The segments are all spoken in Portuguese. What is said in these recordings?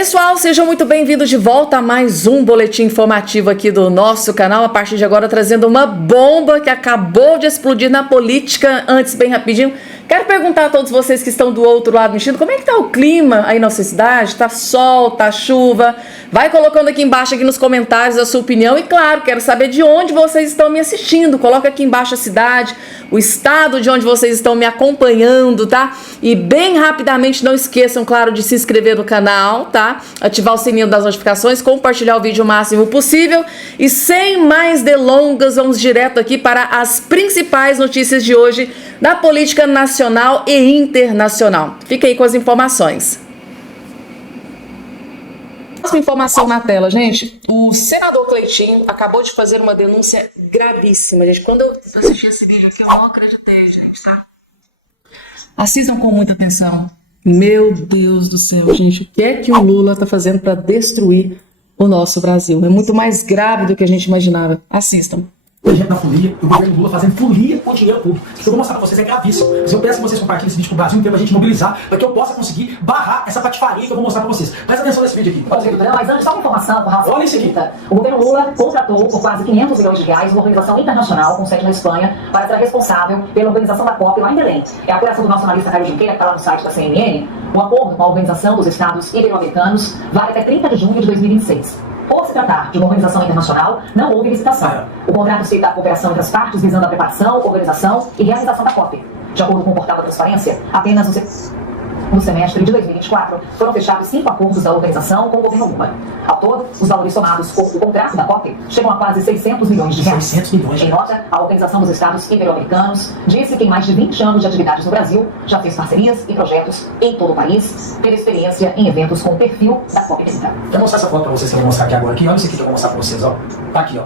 Pessoal, sejam muito bem-vindos de volta a mais um boletim informativo aqui do nosso canal. A partir de agora trazendo uma bomba que acabou de explodir na política. Antes, bem rapidinho, quero perguntar a todos vocês que estão do outro lado mexendo, como é que tá o clima aí na nossa cidade? Tá sol, tá chuva? Vai colocando aqui embaixo aqui nos comentários a sua opinião e claro, quero saber de onde vocês estão me assistindo. Coloca aqui embaixo a cidade, o estado de onde vocês estão me acompanhando, tá? E bem rapidamente não esqueçam, claro, de se inscrever no canal, tá? Ativar o sininho das notificações, compartilhar o vídeo o máximo possível e sem mais delongas, vamos direto aqui para as principais notícias de hoje da política nacional e internacional. Fica aí com as informações. Próxima informação na tela, gente. O senador Cleitinho acabou de fazer uma denúncia gravíssima, gente. Quando eu assisti esse vídeo aqui, eu não acreditei, gente, tá? Assistam com muita atenção. Meu Deus do céu, gente. O que é que o Lula tá fazendo para destruir o nosso Brasil? É muito mais grave do que a gente imaginava. Assistam. Gente na folia, o governo Lula fazendo folia com dinheiro público. Isso que eu vou mostrar pra vocês é gravíssimo. Mas eu peço que vocês compartilhem esse vídeo com o Brasil inteiro pra gente mobilizar, para que eu possa conseguir barrar essa patifaria que eu vou mostrar pra vocês. Presta atenção nesse vídeo aqui. Mas antes, só uma informação com relação Olha isso aqui. O governo Lula contratou por quase 500 milhões de reais uma organização internacional com sede na Espanha para ser responsável pela organização da COP lá em Belém. É a apuração do nosso analista Caio Junqueira, que está lá no site da CNN. O acordo com a Organização dos Estados Ibero-Americanos vale até 30 de junho de 2026. Por se tratar de uma organização internacional, não houve licitação. O contrato cita a cooperação entre as partes visando a preparação, organização e realização da COP. De acordo com o portal da Transparência, apenas no semestre de 2024 foram fechados 5 acordos da organização com o governo Lula. Ao todo, os valores somados com o contrato da COP chegam a quase 600 milhões de reais. 600 milhões. Em nota, a Organização dos Estados Ibero-Americanos disse que em mais de 20 anos de atividades no Brasil já fez parcerias e projetos em todo o país, teve experiência em eventos com o perfil da COP30. Quero mostrar essa foto pra vocês que eu vou mostrar aqui agora. Olha isso aqui que eu vou mostrar pra vocês, ó. Tá aqui, ó.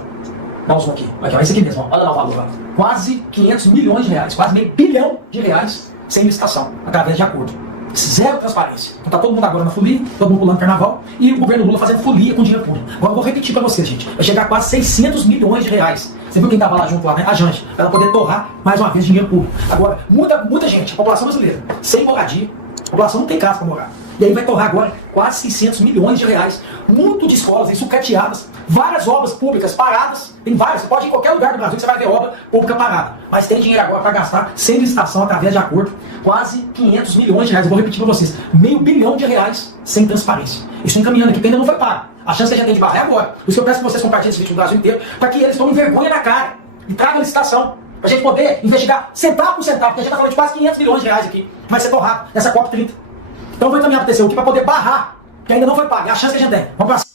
Dá um zoom aqui. Aqui, ó. Esse aqui mesmo, ó. Olha lá o valor, ó. Quase 500 milhões de reais, quase meio bilhão de reais sem licitação, através de acordo. Zero transparência. Então tá todo mundo agora na folia, todo mundo pulando carnaval, e o governo Lula fazendo folia com dinheiro público. Agora eu vou repetir pra vocês, gente. Vai chegar a quase 600 milhões de reais. Você viu quem tava lá junto lá, né? A Jante. Pra ela poder torrar mais uma vez dinheiro público. Agora, muita gente, a população brasileira, sem moradia, a população não tem casa pra morar. E aí vai torrar agora quase 600 milhões de reais. Muito de escolas aí sucateadas, várias obras públicas paradas. Tem várias, você pode ir em qualquer lugar do Brasil que você vai ver obra pública parada. Mas tem dinheiro agora para gastar, sem licitação, através de acordo. Quase 500 milhões de reais. Eu vou repetir para vocês. Meio bilhão de reais sem transparência. Isso encaminhando aqui, porque ainda não foi pago. A chance que a gente tem de barrar é agora. Por isso que eu peço que vocês compartilhem esse vídeo no Brasil inteiro, para que eles tomem vergonha na cara e tragam a licitação. Pra gente poder investigar centavo por centavo, porque a gente tá falando de quase 500 milhões de reais aqui, que vai ser torrado nessa COP30. Então vou encaminhar para o TCU aqui para poder barrar, que ainda não foi pago. É a chance que a gente tem. Vamos para.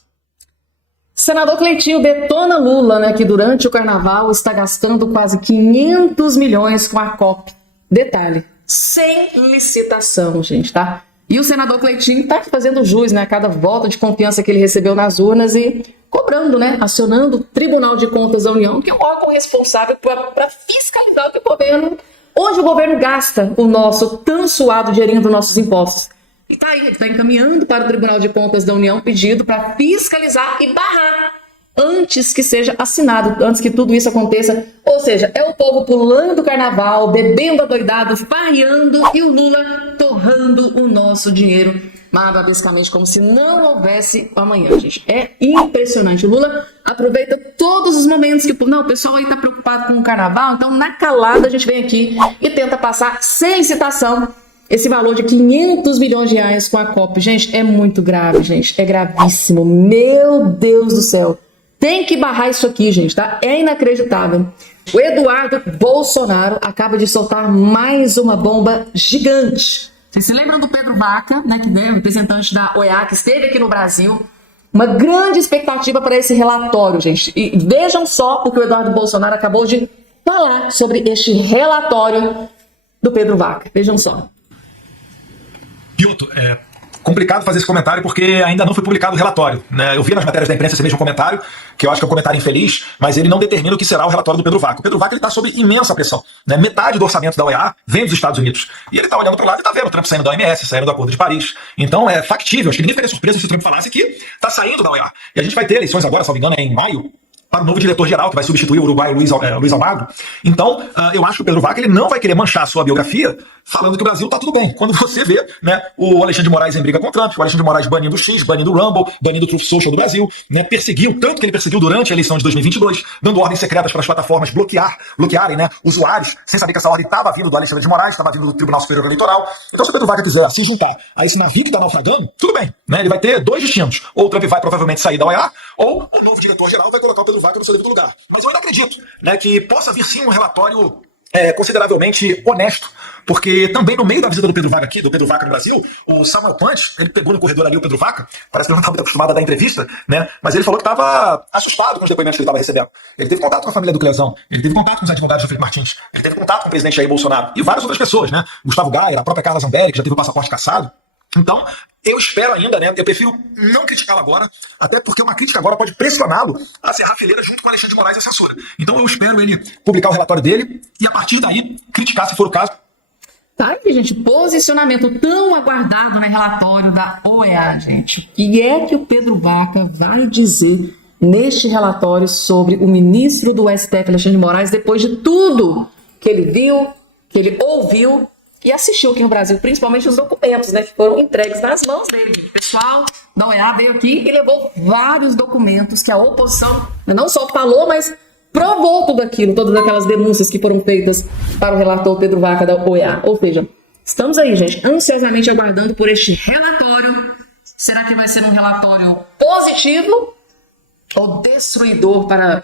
Senador Cleitinho detona Lula, né, que durante o carnaval está gastando quase 500 milhões com a COP. Detalhe, sem licitação, gente, tá? E o senador Cleitinho tá fazendo jus, né, a cada voto de confiança que ele recebeu nas urnas e cobrando, né, acionando o Tribunal de Contas da União, que é o órgão responsável para fiscalizar onde o governo gasta o nosso tão suado dinheirinho dos nossos impostos. E tá aí, ele está encaminhando para o Tribunal de Contas da União pedido para fiscalizar e barrar antes que seja assinado, antes que tudo isso aconteça. Ou seja, é o povo pulando o carnaval, bebendo adoidado, farreando e o Lula torrando o nosso dinheiro, basicamente como se não houvesse amanhã, gente. É impressionante. O Lula aproveita todos os momentos que o pessoal aí tá preocupado com o carnaval, então na calada a gente vem aqui e tenta passar sem citação esse valor de 500 milhões de reais com a COP. Gente, é muito grave, gente. É gravíssimo. Meu Deus do céu. Tem que barrar isso aqui, gente, tá? É inacreditável. O Eduardo Bolsonaro acaba de soltar mais uma bomba gigante. Vocês se lembram do Pedro Vaca, né, que é o representante da OEA, que esteve aqui no Brasil? Uma grande expectativa para esse relatório, gente. E vejam só o que o Eduardo Bolsonaro acabou de falar sobre este relatório do Pedro Vaca. Vejam só. Piotr, é complicado fazer esse comentário porque ainda não foi publicado o relatório, né? Eu vi nas matérias da imprensa esse mesmo comentário, que eu acho que é um comentário infeliz, mas ele não determina o que será o relatório do Pedro Vaca. O Pedro Vaca está sob imensa pressão, né? Metade do orçamento da OEA vem dos Estados Unidos. E ele está olhando para o lado e está vendo o Trump saindo da OMS, saindo do Acordo de Paris. Então é factível, acho que ninguém ficaria surpreso se o Trump falasse que está saindo da OEA. E a gente vai ter eleições agora, se não me engano, em maio, para o novo diretor-geral, que vai substituir o uruguaio Luiz Almagro. Então, eu acho que o Pedro Vaca ele não vai querer manchar a sua biografia falando que o Brasil tá tudo bem. Quando você vê, né, o Alexandre de Moraes em briga com o Trump, o Alexandre de Moraes banindo o X, banindo o Rumble, banindo o Truth Social do Brasil, né, perseguiu, tanto que ele perseguiu durante a eleição de 2022, dando ordens secretas para as plataformas bloquearem, né, usuários, sem saber que essa ordem estava vindo do Alexandre de Moraes, estava vindo do Tribunal Superior Eleitoral. Então, se o Pedro Vaca quiser se juntar a esse navio que está naufragando, tudo bem, né, ele vai ter dois destinos. Ou o Trump vai provavelmente sair da OEA, ou o novo diretor-geral vai colocar o Pedro Vaca no seu devido lugar. Mas eu ainda acredito, né, que possa vir sim um relatório consideravelmente honesto, porque também no meio da visita do Pedro Vaca aqui, do Pedro Vaca no Brasil, o Samuel Punch, ele pegou no corredor ali o Pedro Vaca, parece que ele não estava muito acostumado a dar entrevista, né? Mas ele falou que estava assustado com os depoimentos que ele estava recebendo. Ele teve contato com a família do Clezão, ele teve contato com os advogados do Felipe Martins, ele teve contato com o presidente Jair Bolsonaro e várias outras pessoas, né? Gustavo Gaia, a própria Carla Zambelli, que já teve o passaporte cassado. Então, eu espero ainda, né? Eu prefiro não criticá-lo agora, até porque uma crítica agora pode pressioná-lo a serrar a fileira junto com o Alexandre de Moraes e a censura. Então eu espero ele publicar o relatório dele e, a partir daí, criticar se for o caso. Tá aí, gente, posicionamento tão aguardado no relatório da OEA, gente. O que é que o Pedro Vaca vai dizer neste relatório sobre o ministro do STF, Alexandre de Moraes, depois de tudo que ele viu, que ele ouviu e assistiu aqui no Brasil, principalmente os documentos, né, que foram entregues nas mãos dele. O pessoal da OEA veio aqui e levou vários documentos que a oposição não só falou, mas provou tudo aquilo, todas aquelas denúncias que foram feitas para o relator Pedro Vaca da OEA. Ou seja, estamos aí, gente, ansiosamente aguardando por este relatório. Será que vai ser um relatório positivo ou destruidor para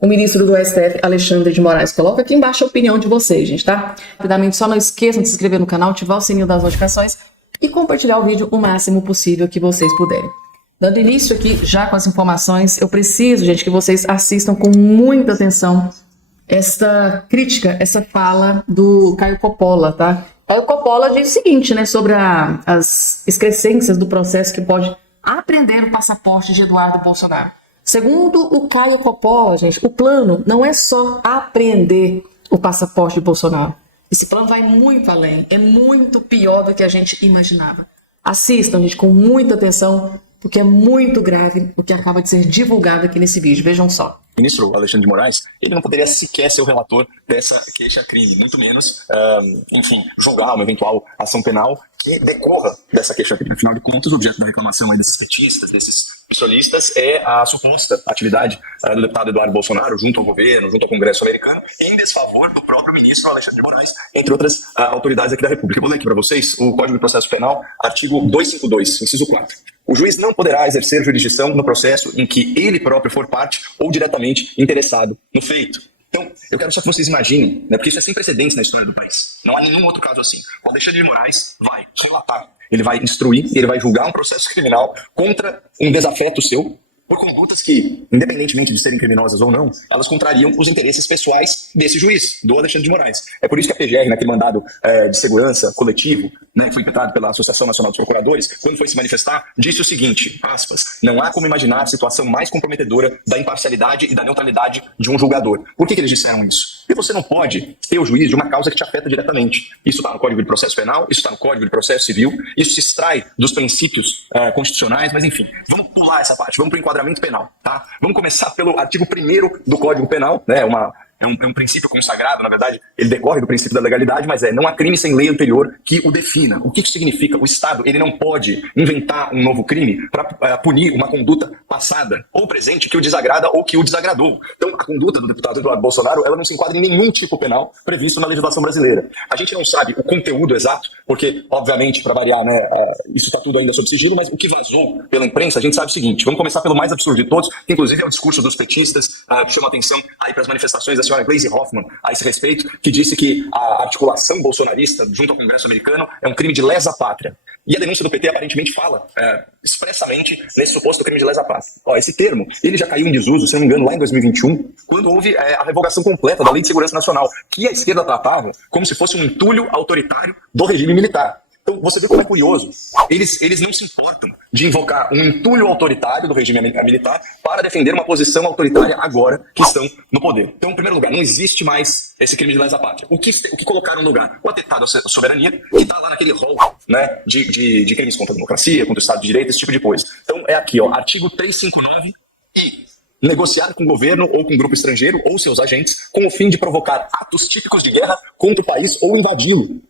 o ministro do STF, Alexandre de Moraes? Coloca aqui embaixo a opinião de vocês, gente, tá? Rapidamente, só não esqueçam de se inscrever no canal, ativar o sininho das notificações e compartilhar o vídeo o máximo possível que vocês puderem. Dando início aqui já com as informações, eu preciso, gente, que vocês assistam com muita atenção esta crítica, essa fala do Caio Coppola, tá? Caio Coppola diz o seguinte, né, sobre as excrescências do processo que pode apreender o passaporte de Eduardo Bolsonaro. Segundo o Caio Coppola, gente, o plano não é só apreender o passaporte de Bolsonaro. Esse plano vai muito além, é muito pior do que a gente imaginava. Assistam, gente, com muita atenção, porque é muito grave o que acaba de ser divulgado aqui nesse vídeo. Vejam só. O ministro Alexandre de Moraes, ele não poderia sequer ser o relator dessa queixa-crime, muito menos, enfim, julgar uma eventual ação penal que decorra dessa queixa-crime. Afinal de contas, o objeto da reclamação aí desses petistas, desses solistas, é a suposta atividade do deputado Eduardo Bolsonaro junto ao governo, junto ao Congresso americano, em desfavor do próprio ministro Alexandre de Moraes, entre outras autoridades aqui da República. Eu vou ler aqui para vocês o Código de Processo Penal, artigo 252, inciso 4. O juiz não poderá exercer jurisdição no processo em que ele próprio for parte ou diretamente interessado no feito. Então, eu quero só que vocês imaginem, né, porque isso é sem precedentes na história do país. Não há nenhum outro caso assim. O Alexandre de Moraes vai relatar, ele vai instruir, ele vai julgar um processo criminal contra um desafeto seu, por condutas que, independentemente de serem criminosas ou não, elas contrariam os interesses pessoais desse juiz, do Alexandre de Moraes. É por isso que a PGR, naquele mandado de segurança coletivo, né, que foi impetrado pela Associação Nacional dos Procuradores, quando foi se manifestar, disse o seguinte, aspas, não há como imaginar a situação mais comprometedora da imparcialidade e da neutralidade de um julgador. Por que eles disseram isso? Porque você não pode ser o juiz de uma causa que te afeta diretamente. Isso está no Código de Processo Penal, isso está no Código de Processo Civil, isso se extrai dos princípios constitucionais, mas enfim, vamos pular essa parte, vamos para o enquadramento penal, tá? Vamos começar pelo artigo 1º do Código Penal, né? É um princípio consagrado, na verdade, ele decorre do princípio da legalidade, mas não há crime sem lei anterior que o defina. O que isso significa? O Estado, ele não pode inventar um novo crime para punir uma conduta passada ou presente que o desagrada ou que o desagradou. Então, a conduta do deputado Eduardo Bolsonaro, ela não se enquadra em nenhum tipo penal previsto na legislação brasileira. A gente não sabe o conteúdo exato, porque, obviamente, para variar, né, isso está tudo ainda sob sigilo, mas o que vazou pela imprensa, a gente sabe o seguinte, vamos começar pelo mais absurdo de todos, que inclusive é o discurso dos petistas, que chama atenção aí para as manifestações da senhora Gleisi Hoffmann a esse respeito, que disse que a articulação bolsonarista junto ao Congresso americano é um crime de lesa pátria. E a denúncia do PT aparentemente fala expressamente nesse suposto crime de lesa pátria. Esse termo, ele já caiu em desuso, se não me engano, lá em 2021, quando houve a revogação completa da Lei de Segurança Nacional, que a esquerda tratava como se fosse um entulho autoritário do regime militar. Então, você vê como é curioso. Eles não se importam de invocar um entulho autoritário do regime militar para defender uma posição autoritária agora que estão no poder. Então, em primeiro lugar, não existe mais esse crime de lesa pátria. O que colocaram no lugar? O atentado à soberania, que está lá naquele rol, né, de crimes contra a democracia, contra o Estado de Direito, esse tipo de coisa. Então, é aqui, ó, artigo 359 e negociar com o governo ou com um grupo estrangeiro ou seus agentes com o fim de provocar atos típicos de guerra contra o país ou invadi-lo.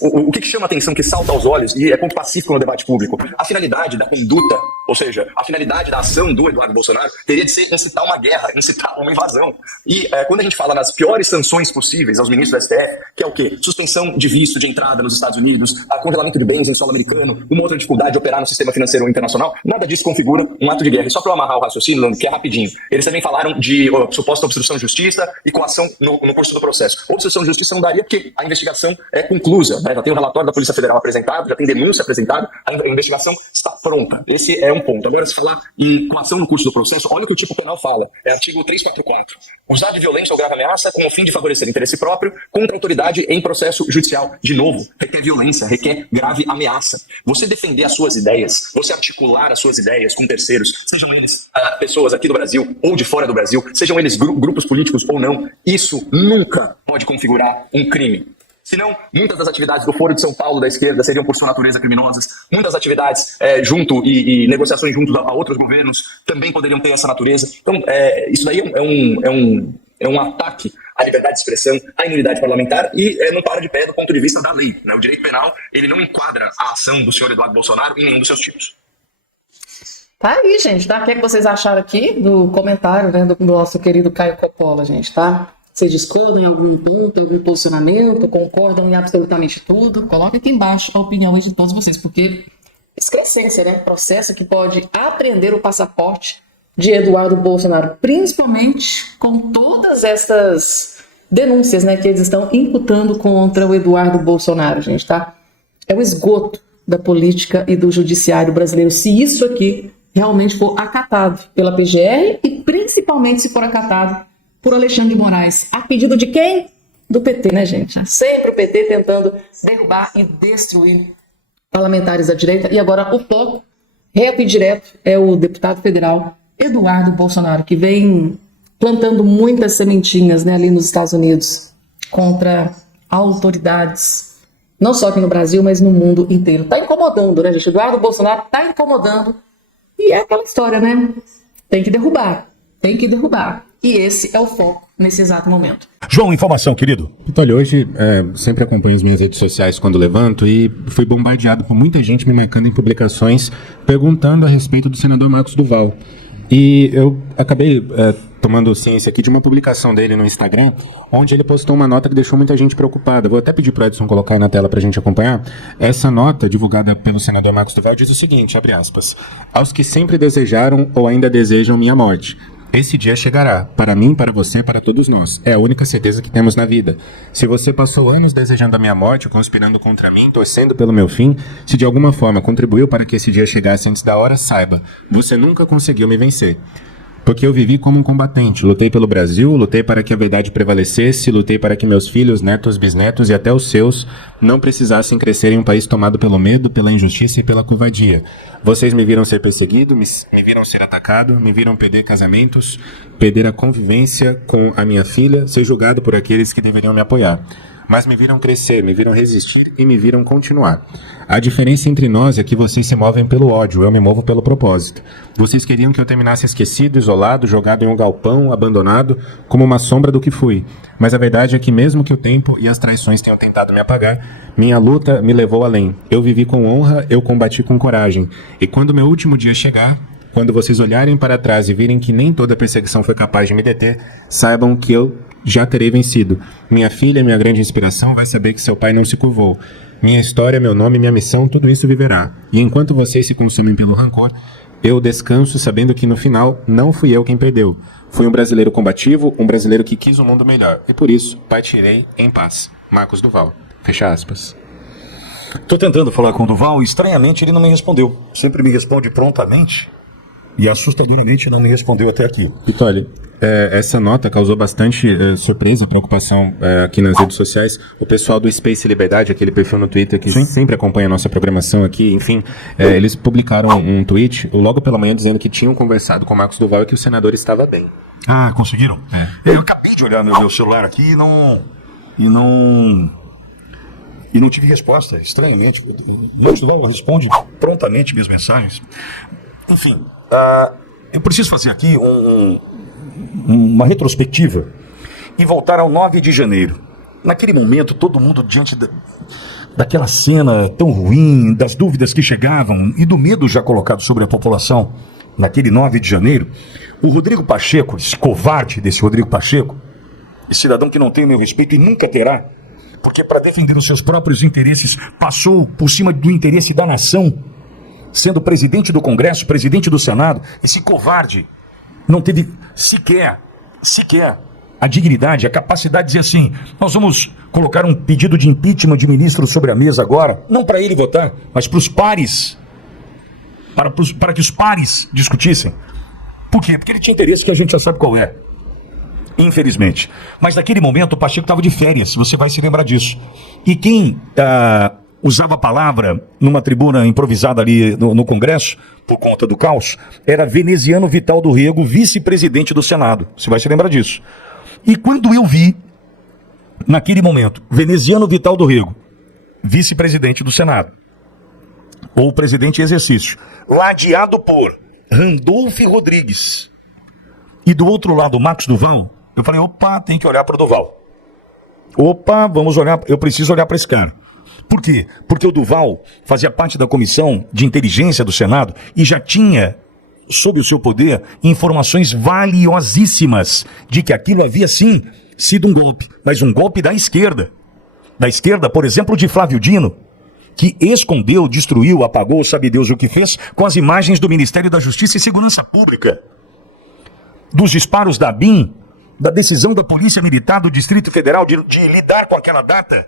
O que chama atenção, que salta aos olhos e é ponto pacífico no debate público? A finalidade da conduta, ou seja, a finalidade da ação do Eduardo Bolsonaro teria de ser incitar uma guerra, incitar uma invasão. E quando a gente fala nas piores sanções possíveis aos ministros do STF, que é o quê? Suspensão de visto de entrada nos Estados Unidos, congelamento de bens em solo americano, uma outra dificuldade de operar no sistema financeiro internacional, nada disso configura um ato de guerra. E só para eu amarrar o raciocínio, que é rapidinho, eles também falaram de suposta obstrução de justiça e coação no curso do processo. Obstrução de justiça não daria porque a investigação é conclusa, né? Já tem o relatório da Polícia Federal apresentado, já tem denúncia apresentada, a investigação está pronta. Esse é um ponto. Agora, se falar em coação no curso do processo, olha o que o tipo penal fala. É artigo 344. Usar de violência ou grave ameaça com o fim de favorecer interesse próprio contra a autoridade em processo judicial. De novo, requer violência, requer grave ameaça. Você defender as suas ideias, você articular as suas ideias com terceiros, sejam eles pessoas aqui do Brasil ou de fora do Brasil, sejam eles grupos políticos ou não, isso nunca pode configurar um crime. Senão, muitas das atividades do Foro de São Paulo da esquerda seriam, por sua natureza, criminosas. Muitas atividades junto e negociações junto a outros governos também poderiam ter essa natureza. Então, isso daí é um ataque à liberdade de expressão, à imunidade parlamentar e não para de pé do ponto de vista da lei, né? O direito penal, ele não enquadra a ação do senhor Eduardo Bolsonaro em nenhum dos seus tipos. Tá aí, gente, tá? O que é que vocês acharam aqui do comentário, né, do nosso querido Caio Coppola, gente, tá? Vocês discordam em algum ponto, algum posicionamento, concordam em absolutamente tudo? Coloca aqui embaixo a opinião de todos vocês, porque excrescência, né? Processo que pode apreender o passaporte de Eduardo Bolsonaro, principalmente com todas essas denúncias, né, que eles estão imputando contra o Eduardo Bolsonaro, gente, tá? É o esgoto da política e do judiciário brasileiro, se isso aqui realmente for acatado pela PGR e principalmente se for acatado por Alexandre de Moraes. A pedido de quem? Do PT, né, gente? Sempre o PT tentando derrubar e destruir parlamentares da direita. E agora o foco, reto e direto, é o deputado federal Eduardo Bolsonaro, que vem plantando muitas sementinhas, né, ali nos Estados Unidos contra autoridades, não só aqui no Brasil, mas no mundo inteiro. Tá incomodando, né, gente? Eduardo Bolsonaro tá incomodando. E é aquela história, né? Tem que derrubar. Tem que derrubar. E esse é o foco nesse exato momento. João, informação, querido. Olha, hoje sempre acompanho as minhas redes sociais quando levanto e fui bombardeado por muita gente me marcando em publicações perguntando a respeito do senador Marcos Duval. E eu acabei tomando ciência aqui de uma publicação dele no Instagram, onde ele postou uma nota que deixou muita gente preocupada. Vou até pedir para o Edson colocar aí na tela para a gente acompanhar. Essa nota, divulgada pelo senador Marcos Duval, diz o seguinte, abre aspas, aos que sempre desejaram ou ainda desejam minha morte. Esse dia chegará, para mim, para você, para todos nós. É a única certeza que temos na vida. Se você passou anos desejando a minha morte, conspirando contra mim, torcendo pelo meu fim, se de alguma forma contribuiu para que esse dia chegasse antes da hora, saiba, você nunca conseguiu me vencer. Porque eu vivi como um combatente, lutei pelo Brasil, lutei para que a verdade prevalecesse, lutei para que meus filhos, netos, bisnetos e até os seus não precisassem crescer em um país tomado pelo medo, pela injustiça e pela covardia. Vocês me viram ser perseguido, me viram ser atacado, me viram perder casamentos, perder a convivência com a minha filha, ser julgado por aqueles que deveriam me apoiar. Mas me viram crescer, me viram resistir e me viram continuar. A diferença entre nós é que vocês se movem pelo ódio, eu me movo pelo propósito. Vocês queriam que eu terminasse esquecido, isolado, jogado em um galpão, abandonado, como uma sombra do que fui. Mas a verdade é que mesmo que o tempo e as traições tenham tentado me apagar, minha luta me levou além. Eu vivi com honra, eu combati com coragem. E quando meu último dia chegar, quando vocês olharem para trás e virem que nem toda perseguição foi capaz de me deter, saibam que eu já terei vencido. Minha filha, minha grande inspiração, vai saber que seu pai não se curvou. Minha história, meu nome, minha missão, tudo isso viverá. E enquanto vocês se consumem pelo rancor, eu descanso sabendo que no final não fui eu quem perdeu. Fui um brasileiro combativo, um brasileiro que quis um mundo melhor. E por isso, partirei em paz. Marcos Duval. Fecha aspas. Tô tentando falar com o Duval e estranhamente ele não me respondeu. Sempre me responde prontamente e assustadoramente não me respondeu até aqui. Vitória, essa nota causou bastante surpresa, preocupação aqui nas redes sociais. O pessoal do Space Liberdade, aquele perfil no Twitter que sempre acompanha a nossa programação aqui, enfim, eles publicaram um tweet logo pela manhã dizendo que tinham conversado com o Marcos Duval e que o senador estava bem. Ah, conseguiram? Eu acabei de olhar meu celular aqui e não tive resposta, estranhamente. O Marcos Duval responde prontamente minhas mensagens. Enfim, eu preciso fazer aqui uma retrospectiva e voltar ao 9 de janeiro. Naquele momento, todo mundo diante daquela cena tão ruim, das dúvidas que chegavam e do medo já colocado sobre a população naquele 9 de janeiro, o Rodrigo Pacheco, esse covarde desse Rodrigo Pacheco, esse cidadão que não tem o meu respeito e nunca terá, porque para defender os seus próprios interesses passou por cima do interesse da nação, sendo presidente do Congresso, presidente do Senado, esse covarde não teve sequer a dignidade, a capacidade de dizer assim, nós vamos colocar um pedido de impeachment de ministro sobre a mesa agora, não para ele votar, mas para os pares, para que os pares discutissem. Por quê? Porque ele tinha interesse que a gente já sabe qual é. Infelizmente. Mas naquele momento o Pacheco estava de férias, você vai se lembrar disso. E quem usava a palavra numa tribuna improvisada ali no Congresso, por conta do caos, era Veneziano Vital do Rego, vice-presidente do Senado. Você vai se lembrar disso. E quando eu vi, naquele momento, Veneziano Vital do Rego, vice-presidente do Senado, ou presidente em exercício, ladeado por Randolfo Rodrigues, e do outro lado, Marcos Duval, eu falei, opa, tem que olhar para o Duval. Opa, vamos olhar, eu preciso olhar para esse cara. Por quê? Porque o Duval fazia parte da comissão de inteligência do Senado e já tinha, sob o seu poder, informações valiosíssimas de que aquilo havia, sim, sido um golpe, mas um golpe da esquerda. Da esquerda, por exemplo, de Flávio Dino, que escondeu, destruiu, apagou, sabe Deus o que fez, com as imagens do Ministério da Justiça e Segurança Pública. Dos disparos da ABIN, da decisão da Polícia Militar do Distrito Federal de lidar com aquela data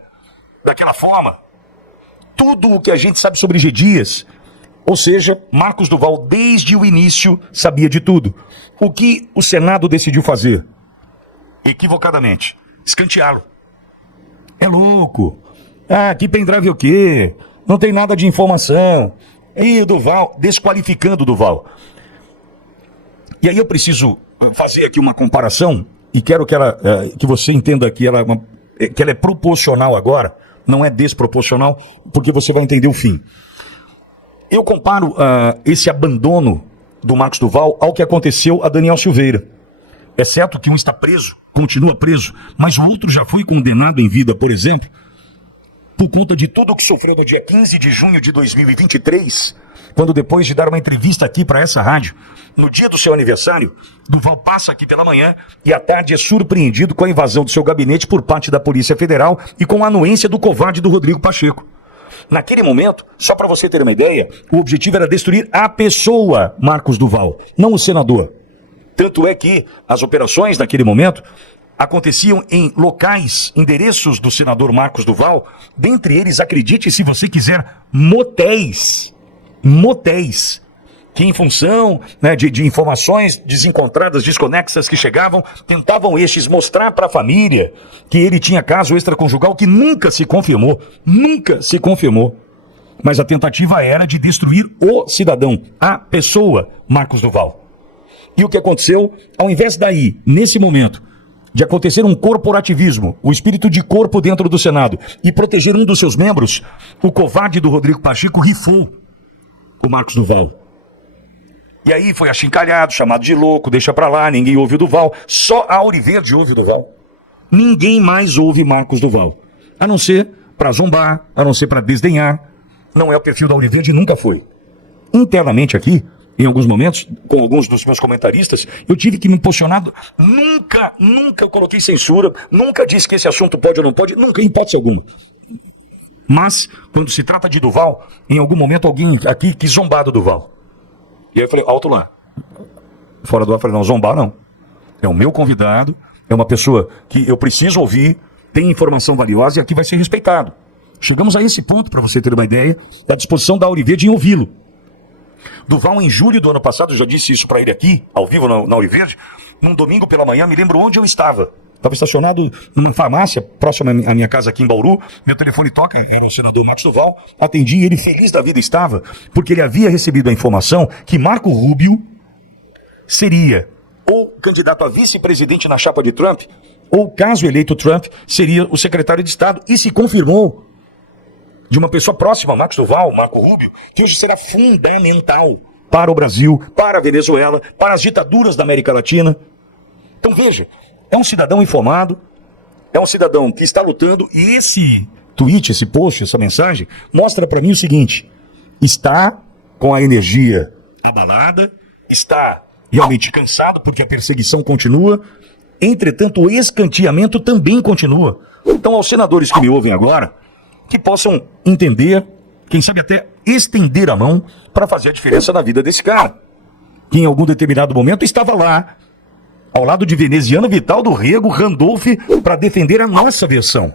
daquela forma. Tudo o que a gente sabe sobre G. Dias, ou seja, Marcos Duval, desde o início, sabia de tudo. O que o Senado decidiu fazer? Equivocadamente, escanteá-lo. É louco. Que pendrive o quê? Não tem nada de informação. E o Duval, desqualificando o Duval. E aí eu preciso fazer aqui uma comparação, e quero que você entenda que ela é proporcional agora, não é desproporcional, porque você vai entender o fim. Eu comparo esse abandono do Marcos Duval ao que aconteceu a Daniel Silveira. É certo que um está preso, continua preso, mas o outro já foi condenado em vida, por exemplo, por conta de tudo o que sofreu no dia 15 de junho de 2023, quando depois de dar uma entrevista aqui para essa rádio, no dia do seu aniversário, Duval passa aqui pela manhã e à tarde é surpreendido com a invasão do seu gabinete por parte da Polícia Federal e com a anuência do covarde do Rodrigo Pacheco. Naquele momento, só para você ter uma ideia, o objetivo era destruir a pessoa Marcos Duval, não o senador. Tanto é que as operações naquele momento aconteciam em locais, endereços do senador Marcos Duval, dentre eles, acredite se você quiser, motéis, que em função de informações desencontradas, desconexas que chegavam, tentavam estes mostrar para a família que ele tinha caso extraconjugal que nunca se confirmou, mas a tentativa era de destruir o cidadão, a pessoa Marcos Duval. E o que aconteceu? Ao invés daí, nesse momento, de acontecer um corporativismo, o espírito de corpo dentro do Senado, e proteger um dos seus membros, o covarde do Rodrigo Pacheco rifou o Marcos Duval. E aí foi achincalhado, chamado de louco, deixa pra lá, ninguém ouve o Duval. Só a Auriverde ouve o Duval. Ninguém mais ouve Marcos Duval. A não ser pra zombar, a não ser pra desdenhar. Não é o perfil da Auriverde, nunca foi. Internamente aqui, em alguns momentos, com alguns dos meus comentaristas, eu tive que me posicionar. Nunca eu coloquei censura, nunca disse que esse assunto pode ou não pode, nunca, em hipótese alguma. Mas, quando se trata de Duval, em algum momento alguém aqui quis zombar do Duval. E aí eu falei, alto lá. Fora do ar, eu falei, não, zombar não. É o meu convidado, é uma pessoa que eu preciso ouvir, tem informação valiosa e aqui vai ser respeitado. Chegamos a esse ponto, para você ter uma ideia, da disposição da Auriverde em ouvi-lo. Duval, em julho do ano passado, eu já disse isso para ele aqui, ao vivo na Auriverde, num domingo pela manhã, me lembro onde eu estava. Estava estacionado numa farmácia, próxima à minha casa aqui em Bauru. Meu telefone toca, era o senador Marcos Duval. Atendi e ele, feliz da vida, estava, porque ele havia recebido a informação que Marco Rubio seria ou candidato a vice-presidente na chapa de Trump, ou, caso eleito Trump, seria o secretário de Estado. E se confirmou de uma pessoa próxima, Marcos Duval, Marco Rubio, que hoje será fundamental para o Brasil, para a Venezuela, para as ditaduras da América Latina. Então veja, é um cidadão informado, é um cidadão que está lutando, e esse tweet, esse post, essa mensagem, mostra para mim o seguinte: está com a energia abalada, está realmente cansado porque a perseguição continua, entretanto o escanteamento também continua. Então, aos senadores que me ouvem agora, que possam entender, quem sabe até estender a mão para fazer a diferença na vida desse cara, que em algum determinado momento estava lá, ao lado de Veneziano, Vital do Rego, Randolph, para defender a nossa versão.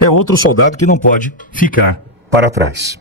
É outro soldado que não pode ficar para trás.